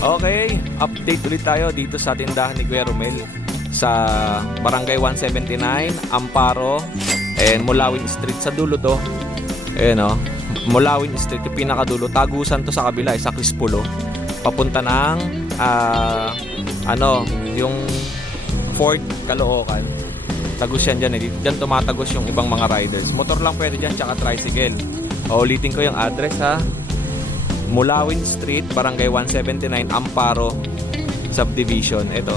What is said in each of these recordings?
Okay, update ulit tayo dito sa tindahan ni Kuya Romel sa Barangay 179, Amparo, and Mulawin Street. Sa dulo to. Ayan o, Mulawin Street, yung pinakadulo. Tagusan to sa kabila, sa Crispulo. Papunta ng yung Fort Caloocan. Tagus yan dyan eh. Dyan tumatagos yung ibang mga riders. Motor lang pwede dyan, tsaka tricycle. Ulitin ko yung address ha. Mulawin Street, Barangay 179, Amparo Subdivision. Ito,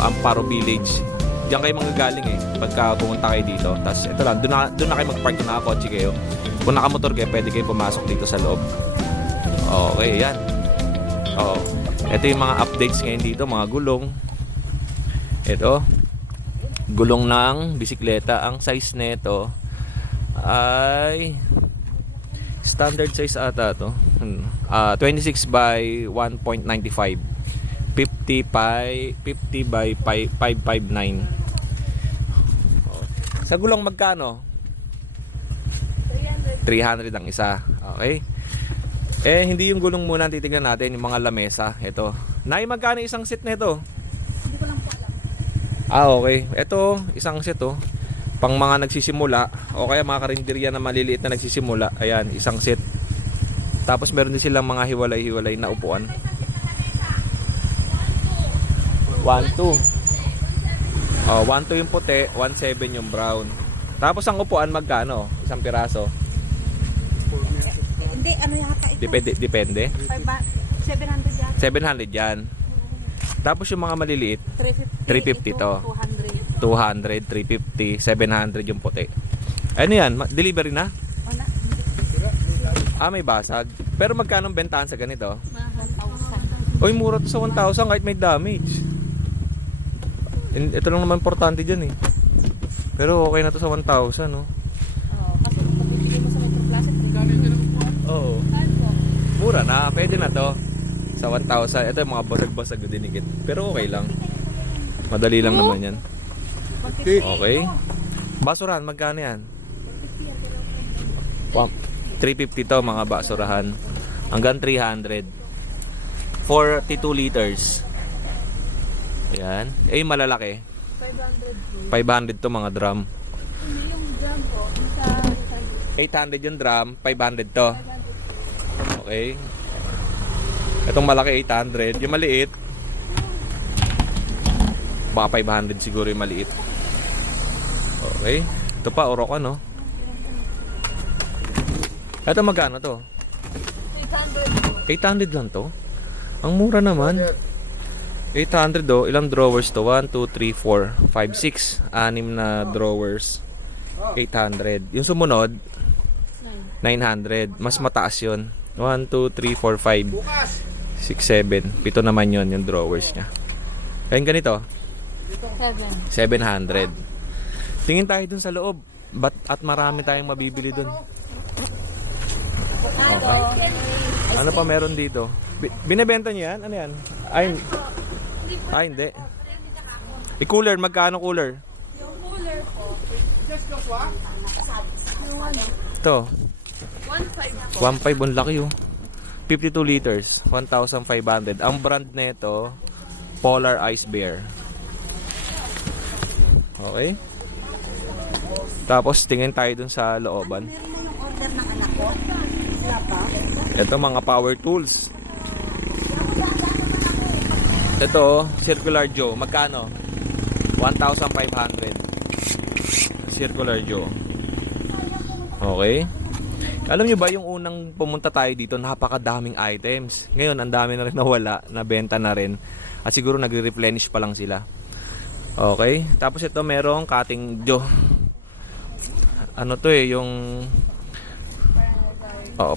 Amparo Village. Diyan kayo manggagaling eh pagka pumunta kayo dito. Tapos ito lang, doon na kayo mag-park kung nakakotse kayo. Kung nakamotor kayo, pwede kayo pumasok dito sa loob. Okay, yan. Ito yung mga updates ngayon dito, mga gulong. Ito, gulong ng bisikleta. Ang size nito ay standard size ata to. 26 by 1.95. 50 by 559. Sa gulong magkano? 300 ang isa. Okay. Hindi yung gulong muna ang titignan natin, yung mga lamesa. Ito. Nay, magkano isang set nito? Hindi ko lang po alam. Okay. Ito, isang set oh. Pang mga nagsisimula o kaya mga karinderya na maliliit na nagsisimula. Ayan, isang set. Tapos meron din silang mga hiwalay-hiwalay na upuan. 1-2. 1-2 yung puti, 1-7 yung brown. Tapos ang upuan magkano? Isang piraso. Hindi, ano yata ito? Depende. 700 yata. 700 yan. Tapos yung mga maliliit, 350 to. 200, 350, 700 yung puti. Ano yan? Delivery na? Wala. May basag. Pero magkano ang bentahan sa ganito? 1,000. Oy, mura to sa 1,000 kahit may damage. Ito lang naman importante dyan eh. Pero okay na to sa 1,000 no? Kasi kung pag-ibigay mo sa Metro Plaza, Oo. Mura na, pwede na to. Sa 1,000. Ito yung mga basag-basag na dinikit. Pero okay lang. Madali lang naman yan. Okay. Basurahan, magkano yan? 350 to mga basurahan. Hanggang 300. 42 liters. Ayan. Yung malalaki. 500 to mga drum. yung drum po, sa 800 yung drum, 500 to. Okay. Itong malaki 800. Yung maliit, baka 500 siguro yung maliit. Okay. Ito pa, Oroco no? Ito magkano to? 800 lang to? Ang mura naman. 800 do. Ilang drawers to? 1, 2, 3, 4, 5, 6. 6 na drawers. 800. Yung sumunod 900. Mas mataas yun. 1, 2, 3, 4, 5 6, 7. 7 naman yun yung drawers nya. Kaya ganito 700. Tingin tayo dun sa loob. At marami tayong mabibili dun. Okay. Ano pa meron dito? Binebenta niyo yan? Ano yan? Hindi. Cooler, magkano cooler? yung cooler po. Yung ano? Ito. 1,500 po. 1.5 ang laki oh. 52 liters. 1,500. Ang brand nito Polar Ice Bear. Okay. Tapos tingin tayo dun sa looban. Meron mo ng order ng anak ko? Wala pa? Ito mga power tools. Ito, Circular Joe. Magkano? 1,500. Circular Joe. Okay. Alam nyo ba yung unang pumunta tayo dito, napakadaming items. Ngayon, ang dami na rin nawala, nabenta na rin. At siguro nagre-replenish pa lang sila. Okay. Tapos ito merong cutting Joe. Ano to eh, yung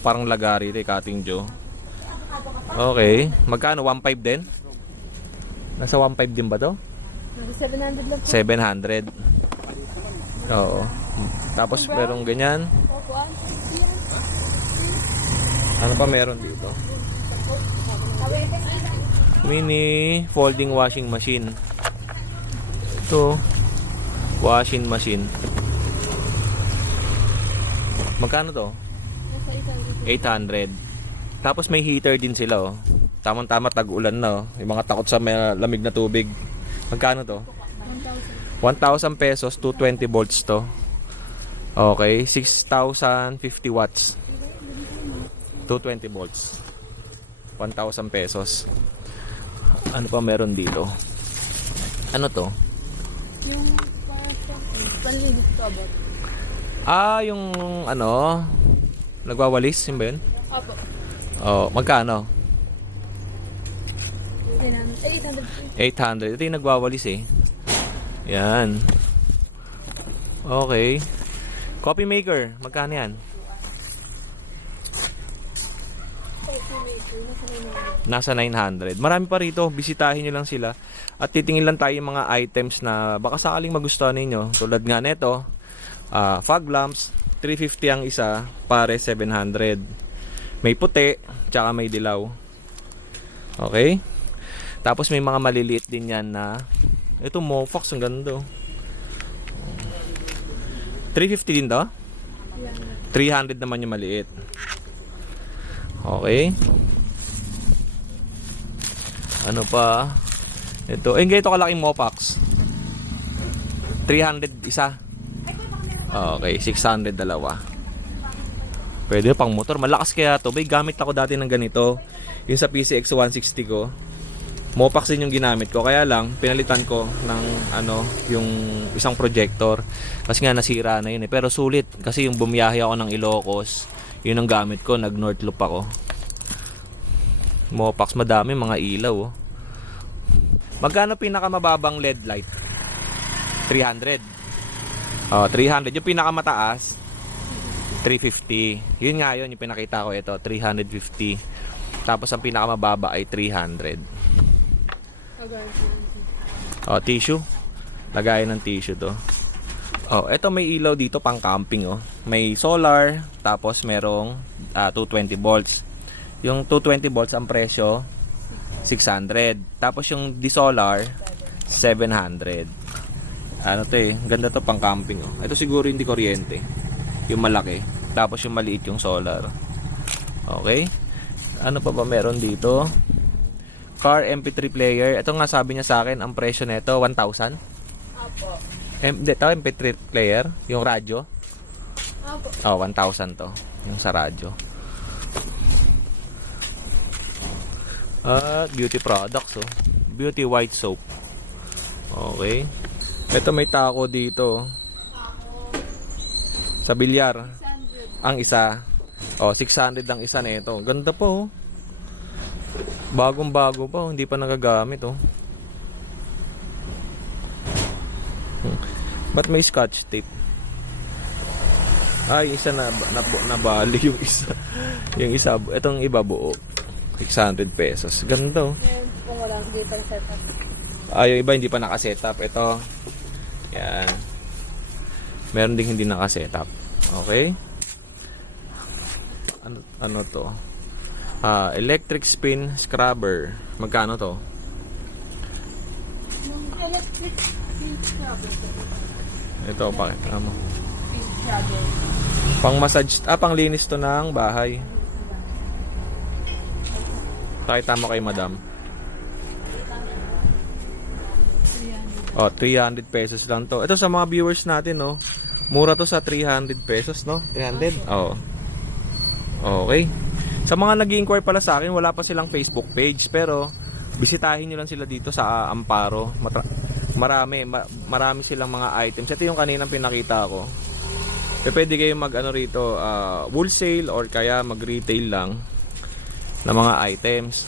parang lagari ito, cutting Joe. Okay. Magkano? 1.5 din? Nasa 1.5 din ba to? 700 lang po. 700. Oo. Tapos merong ganyan. Ano pa meron dito? Mini folding washing machine. Ito. Washing machine. Magkano to? 800. Tapos may heater din sila oh. Tamang-tama tag-ulan na. Yung mga takot sa may lamig na tubig. Magkano to? 1,000 pesos, 220 volts to. Okay, 6,050 watts. 220 volts. 1,000 pesos. Ano pa meron dito? Ano to? Yung panlinis to ba? Yung ano, nagwawalis, yun ba yun? Opo. Oh, magkano? 800. 800. Ito yung nagwawalis eh. Yan. Okay. Coffee maker, magkano yan? Nasa 900. Marami pa rito. Bisitahin nyo lang sila. At titingin lang tayo yung mga items na baka sakaling magustuhan ninyo. Tulad nga neto, fog lamps, 350 ang isa, pare 700. May puti, tsaka may dilaw. Okay? Tapos may mga maliliit din yan na ito Mofox, ang ganda. 350 din to? 300 naman yung maliit. Okay. Ano pa? Ito, ganito kalaking Mopax. 300 isa. Okay, 600 dalawa. Pwede pang motor. Malakas kaya to. Bay, gamit ako dati ng ganito. Yung sa PCX 160 ko. Mopax din yung ginamit ko. Kaya lang, pinalitan ko ng yung isang projector. Kasi nga nasira na yun eh. Pero sulit. Kasi yung bumiyahe ako ng Ilocos, yun ang gamit ko. Nag North Loop ako. Mopax, madami mga ilaw. Oh. Magkano pinakamababang LED light? 300. 300. Yung pinakamataas, 350. Yun nga yun, yung pinakita ko ito, 350. Tapos ang pinakamababa ay 300. Tissue. Lagayan ng tissue to. Ito may ilaw dito pang camping May solar, tapos merong 220 volts. Yung 220 volts ang presyo 600. Tapos yung di solar 700. Ano to ganda to pang camping Ito siguro hindi kuryente. Yung malaki. Tapos yung maliit yung solar. Okay? Ano pa ba meron dito? Car MP3 player. Ito nga sabi niya sa akin, ang presyo nito 1,000. Opo. Ito MP3 player, yung radyo. Opo. 1,000 to, yung sa radyo. Beauty products Beauty white soap. Okay. Ito may taco dito. Sa bilyar. 600. Ang isa. 600 ang isa nito. Ganda po. Bagong-bago pa, hindi pa nagagamit Ba't may scotch tape? Isa nabali yung isa. Yung isa, itong iba buo. 600 pesos. Ganda Kung walang hindi pa set up. Yung iba hindi pa naka-setup. Ito. Yan. Meron ding hindi naka-setup. Okay? Ano to? Electric spin scrubber. Magkano to? Yung electric spin scrubber. Ito, pakita mo. Spin scrubber. Pang massage, pang linis to ng bahay. Pakita mo kay madam. 300 pesos lang to. Ito sa mga viewers natin, mura to sa 300 pesos, 300? Okay. Sa mga nag-i-inquire pala sa akin, wala pa silang Facebook page. Pero, bisitahin nyo lang sila dito sa Amparo. Marami silang mga items. Ito yung kaninang pinakita ko. Pwede kayong rito, wholesale or kaya mag-retail lang na mga items.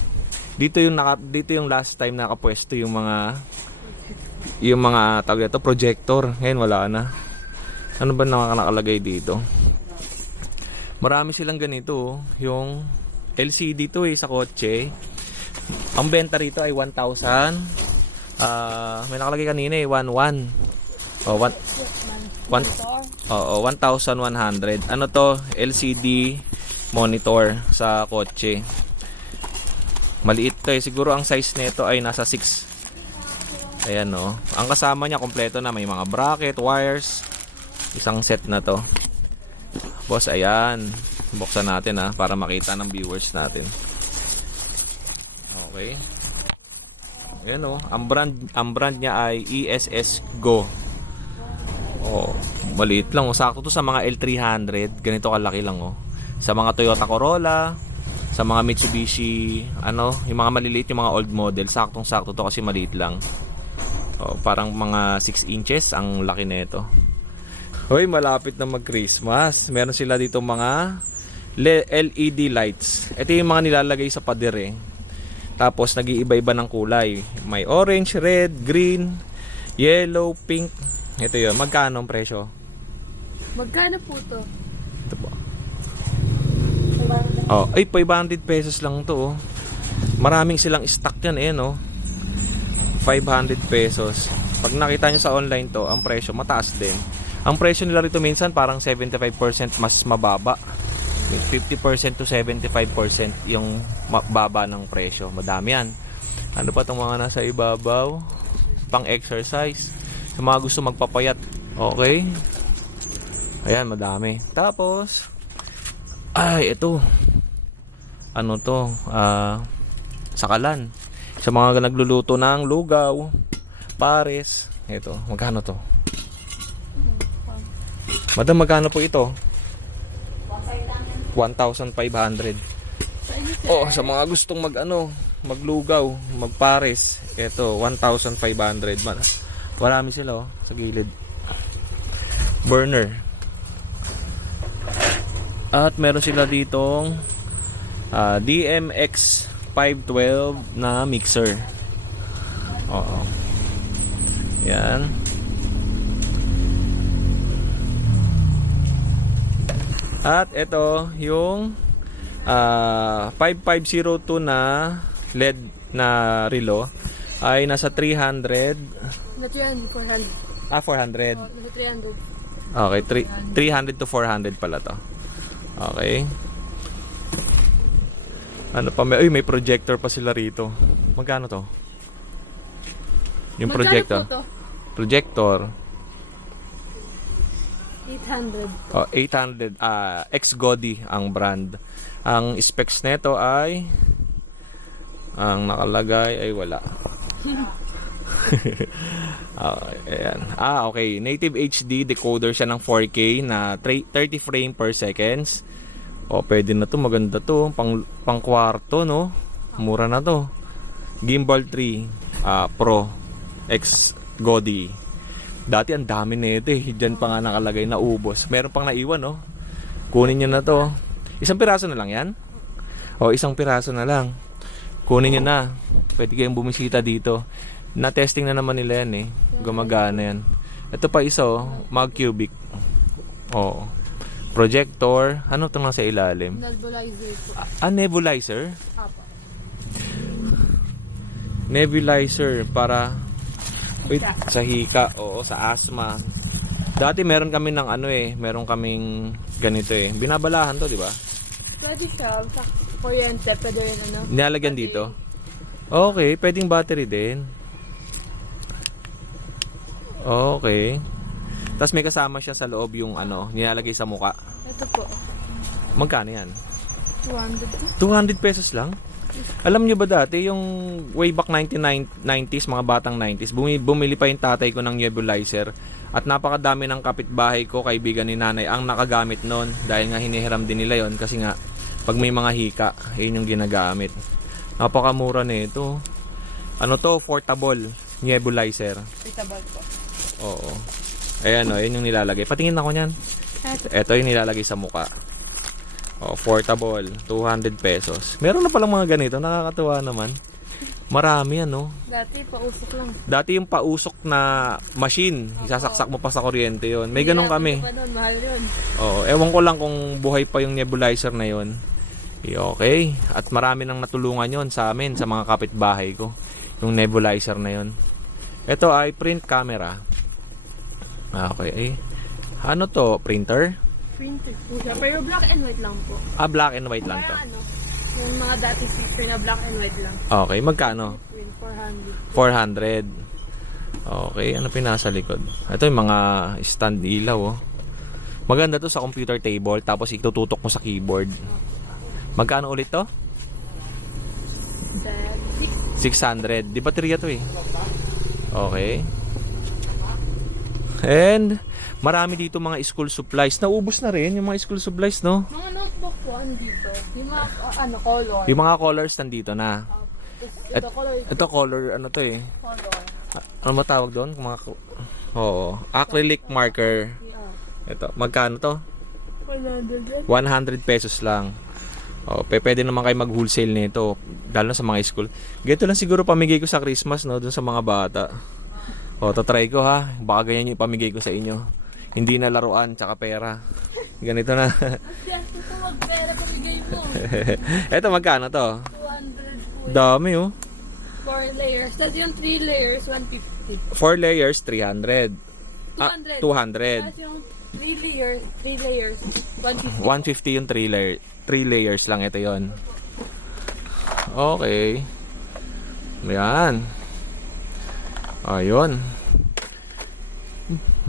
Dito yung last time nakapwesto yung mga tawag ito, projector. Ngayon wala na. Ano ba nakalagay dito? Marami silang ganito, yung LCD to sa kotse. Ang benta rito ay 1,000. May nakalagay kanina 1,100. 1,100. Ano to? LCD monitor sa kotse. Maliit to siguro ang size nito ay nasa 6. Ayan Ang kasama niya kompleto na, may mga bracket, wires. Isang set na to. Boss, ayan. Buksan natin para makita ng viewers natin. Okay. Ayan o. Ang brand niya ay ESS Go. Oh, maliit lang. Sakto to sa mga L300. Ganito kalaki lang oh. Sa mga Toyota Corolla, sa mga Mitsubishi, yung mga maliliit, yung mga old model, saktong-sakto to kasi maliit lang. Oh, parang mga 6 inches ang laki nito. Hoy, malapit na mag-Christmas. Meron sila dito mga LED lights. Ito yung mga nilalagay sa pader eh. Tapos nag-iiba-iba ng kulay. May orange, red, green, yellow, pink. Ito yun. Magkano ang presyo? Magkano po to? Ito po. Oh, ay 500 pesos lang to. Oh. Maraming silang stock yan eh, no? 500 pesos. Pag nakita nyo sa online to, ang presyo mataas din. Ang presyo nila rito minsan parang 75% mas mababa. 50% to 75% yung baba ng presyo. Madami yan. Ano pa itong mga nasa ibabaw? Pang exercise. Sa mga gusto magpapayat. Okay. Ayan, madami. Tapos, ay, ito. Ano to? Sakalan. Sa mga nagluluto ng lugaw, pares. Ito, magkano to? Madam, magkano po ito? 1,500. Oh, sa mga gustong maglugaw, magpares, ito 1,500 man. Marami sila oh, sa gilid. Burner. At meron sila ditong DMX 512 na mixer. Oo. Yan. At ito yung 5502 na LED na relo ay nasa 300. Na 300, 400. 400. Oh, nasa 300. Okay, 300 to 400 pala to. Okay. Ano pa may projector pa sila rito. Magkano to? Yung Magkano projector. po to? Projector. 800. Oh, 800 X-Godi ang brand. Ang specs nito ay ang nakalagay ay wala. Ayan. Okay. Native HD decoder siya ng 4K na 30 frame per seconds. Oh, pwede na to, maganda to, pang kwarto, no? Mura na to. Gimbal 3 Pro X Godi. Dati ang dami nito eh. Diyan pa nga nakalagay na ubos. Meron pang naiwan, no? Kunin nyo na to. Isang piraso na lang yan? O, isang piraso na lang. Kunin nyo na. Pwede kayong bumisita dito. Na-testing na naman nila yan eh. Gumagana yan. Ito pa isa oh. Mag-cubic. Oo. Projector. Ano ito nga sa ilalim? Nebulizer po. Nebulizer? Apo. Nebulizer para sa hika. Oo, sa asthma. Dati meron kami ng meron kaming ganito eh. Binabalahan to, di ba? Pwede siya. Sa kuryente, pwede rin Nilalagyan dito? Okay, pwedeng battery din. Okay. Tapos may kasama siya sa loob yung nilalagay sa muka. Ito po. Magkano yan? 200. 200 pesos lang? Alam nyo ba dati, yung way back 1990s, mga batang 90s, bumili pa yung tatay ko ng nebulizer. At napakadami ng kapitbahay ko, kaibigan ni nanay, ang nakagamit nun. Dahil nga hinihiram din nila yon kasi nga, pag may mga hika, yun yung ginagamit. Napakamura nito. Ano to? Portable nebulizer. Portable po. Oo. Ayan o, yun yung nilalagay. Patingin ako nyan. Ito yung nilalagay sa muka. Portable. 200 pesos. Meron na palang mga ganito. Nakakatuwa naman. Marami ano. Dati pausok lang. Dati yung pausok na machine. Isasaksak mo pa sa kuryente yon. May ganun kami. Mahal yun. Oo. Ewan ko lang kung buhay pa yung nebulizer na yon. Okay. At marami nang natulungan yon sa amin, sa mga kapitbahay ko. Yung nebulizer na yon. Ito ay print camera. Okay. Ano to? Printer? Printer po siya. Pero black and white lang po. Black and white lang to. Para yung mga dating picture na black and white lang. Okay, magkano? Print 400. 400. Okay, ano pinasa likod? Ito yung mga stand ilaw oh. Maganda to sa computer table, tapos itututok mo sa keyboard. Magkano ulit to? 600. Di baterya to eh. Okay. And marami dito mga school supplies. Naubos na rin yung mga school supplies, no? Mga notebook po, andito. Yung mga, color. Yung mga colors nandito na. Ito, color. Ito color, ano to eh. Color. Ano matawag doon? Oo. Acrylic marker. Yeah. Ito. Magkano to? 100. 100 pesos lang. Pwede naman kayo mag-wholesale nito. Lalo na sa mga school. Ganito lang siguro pamigay ko sa Christmas, no? Dun sa mga bata. Tatry ko ha. Baka ganyan yung pamigay ko sa inyo. Hindi na laruan, tsaka pera. Ganito na. Ito magpera pamigay mo. Eto, magkano to? 200 po. Dami oh. 4 layers. Tapos yung 3 layers, 150. 4 layers, 300. 200. 200. Tapos yung 3 layers, 150. 150 yung 3 layers lang. Ito yon. Okay. Yan. Ayun.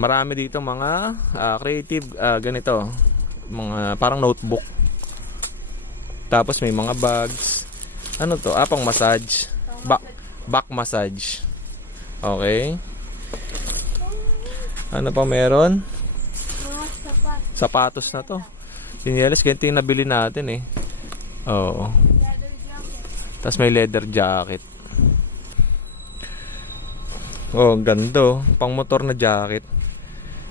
Marami dito mga creative ganito. Mga parang notebook. Tapos may mga bags. Ano to? Pang massage. Back massage. Okay. Ano pa meron? Mga sapat. Sapatos na to. Sinyales, ganito yung nabili natin eh. Oo. Leather jacket. Tapos may leather jacket. Oh, ganda. Pang motor na jacket.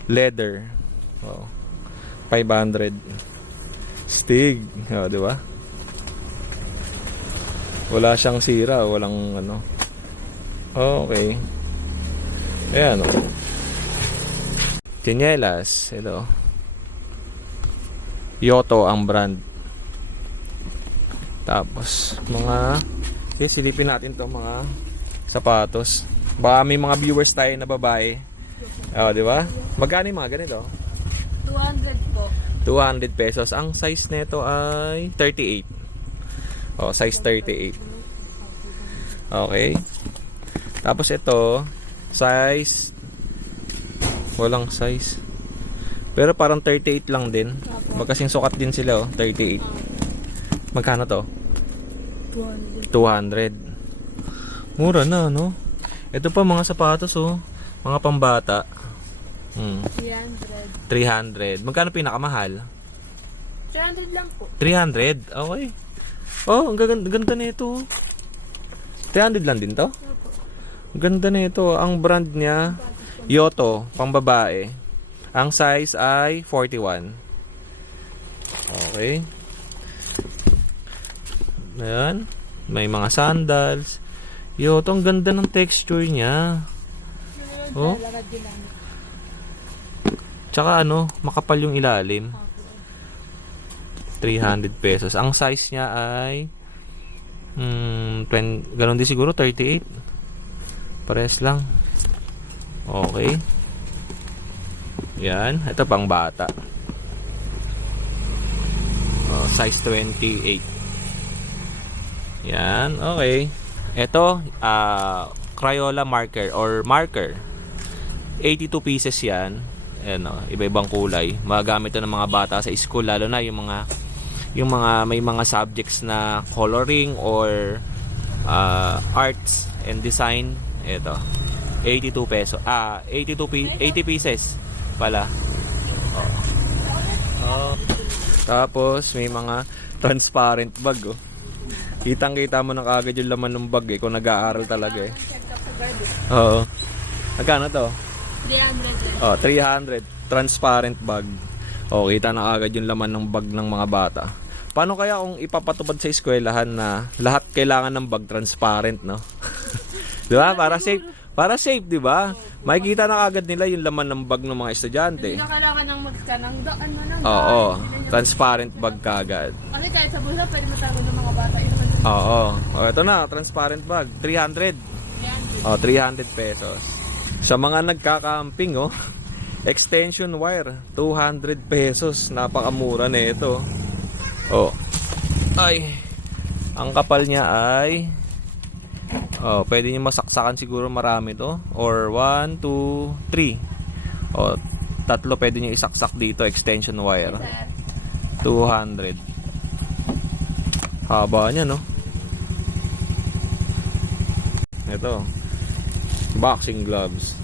Leather. Oh. 500. Stig. Oh, di ba? Wala siyang sira, walang ano. Okay. Ayan oh. Chinelas, ito. Yoto ang brand. Tapos mga silipin natin to mga sapatos. Baka may mga viewers tayo na babae. Di ba? Magkano yung mga ganito? 200 po. 200 pesos. Ang size nito ay 38. Size 38. Okay. Tapos ito, size walang size. Pero parang 38 lang din. Magkasing sukat din sila 38. Magkano to? 200. Mura na, no? Ito pa mga sapatos, mga pambata. 300. Magkano pinakamahal? 300 lang po. 300? Okay. Ang ganda nito. 300 lang din to? Ang ganda nito. Ang brand niya, Yoto, pambabae. Ang size ay 41. Okay. Ayan. May mga sandals. Yoto, ang ganda ng texture niya. Oh. Tsaka makapal yung ilalim. 300 pesos. Ang size niya ay ganun din siguro, 38. Pares lang. Okay. Yan. Ito pang bata. Size 28. Yan. Okay. Ito, Crayola marker or marker. 82 pieces yan. Ayan, iba-ibang kulay. Magagamit ito ng mga bata sa school, lalo na yung mga may mga subjects na coloring or arts and design. Ito. 82 peso. 80 pieces pala. Tapos may mga transparent bag. Kitang-kita mo na kagad yung laman ng bag kung nag-aaral talaga eh. Oo. Magkano to? 300. 300. Transparent bag. Kita na agad yung laman ng bag ng mga bata. Paano kaya kung ipapatupad sa eskwelahan na lahat kailangan ng bag transparent, no? Di ba? Para safe, di ba? Makikita na agad nila yung laman ng bag ng mga estudyante. Hindi na kailangan ng mag-scan ng daan na lang. Oo. Transparent bag kagad. Kasi kahit sa bulsa, pwede matago ng mga bata. Oo. Ito na, transparent bag. 300. 300 pesos. Sa mga nagkakamping, extension wire, 200 pesos. Napakamura na ito. Ay. Ang kapal niya ay pwede niyo masaksakan siguro marami to. Or 1, 2, 3. Tatlo pwede niyo isaksak dito, extension wire. 200. Haba niya, no? Ito. Boxing gloves.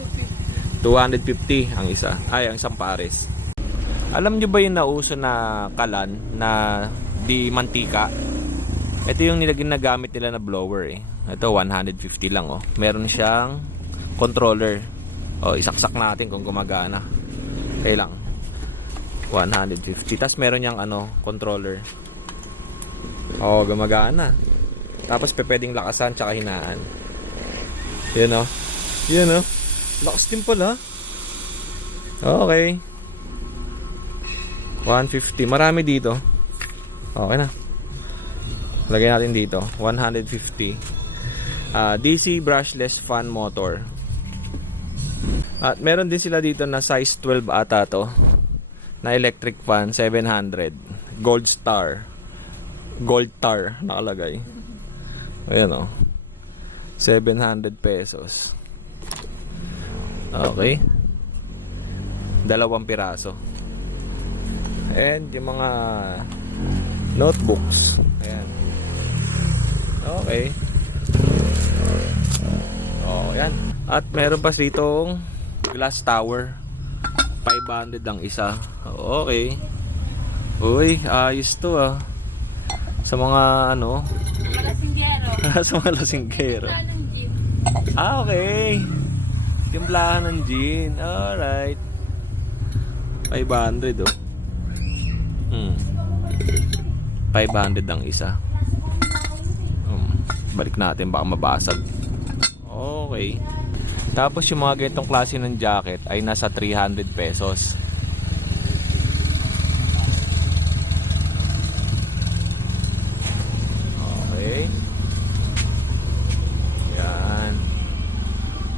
250 ang isa. Ay, ang isang pares. Alam nyo ba yung nauso na kalan na di mantika? Ito yung ginagamit nila na blower eh. Ito 150 lang oh. Meron siyang controller. Oh, isaksak natin kung gumagana. Okay lang. 150. Tapos meron niyang controller. Oh, gumagana. Tapos pwedeng lakasan tsaka hinaan. Yan oh. Yan oh. Lakas din pala. Okay. 150. Marami dito. Okay na. Lagay natin dito. 150. DC brushless fan motor. At meron din sila dito na size 12 ata to. Na electric fan. 700. Gold star. Gold tar nakalagay. Ayan o. 700 pesos. Okay. 2 piraso. And yung mga notebooks. Ayan. Okay. Oh, ayan. At meron pa ditong glass tower. 500 ang isa. Okay. Uy, ayos to ah. Sa mga Malasinggero. sa mga lasinggero. Anong gin? Okay. Timplahan ng gin. Alright. 500 oh. 500 ang isa. Balik natin baka mabasag. Okay. Tapos yung mga ganitong klase ng jacket ay nasa 300 pesos. Okay. Yan.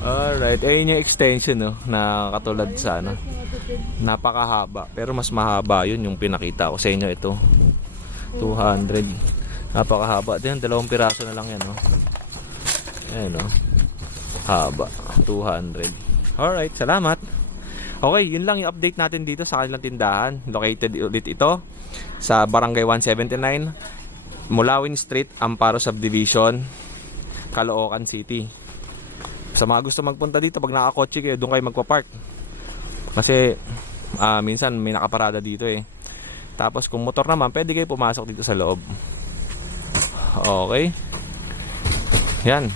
Alright. Ayun yung extension no, na katulad sa napakahaba. Pero mas mahaba yun yung pinakita ko sa inyo ito. 200. Napakahaba din. 2 piraso na lang yan no. Ayan no. Haba. 200. Alright. Salamat. Okay. Yun lang yung update natin dito sa kanilang tindahan. Located ulit ito sa Barangay 179 Mulawin Street, Amparo Subdivision, Caloocan City. Sa mga gusto magpunta dito, pag nakakotse kayo, doon kayo magpa-park. Kasi minsan may nakaparada dito eh. Tapos kung motor naman, pwede kayo pumasok dito sa loob. Okay. Yan.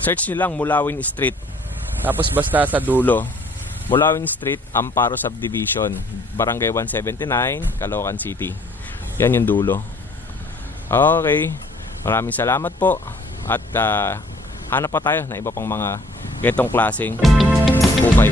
Search nyo lang Mulawin Street. Tapos basta sa dulo, Mulawin Street, Amparo Subdivision, Barangay 179, Caloocan City. Yan yung dulo. Okay. Maraming salamat po. At hanap pa tayo na iba pang mga ganitong klaseng buka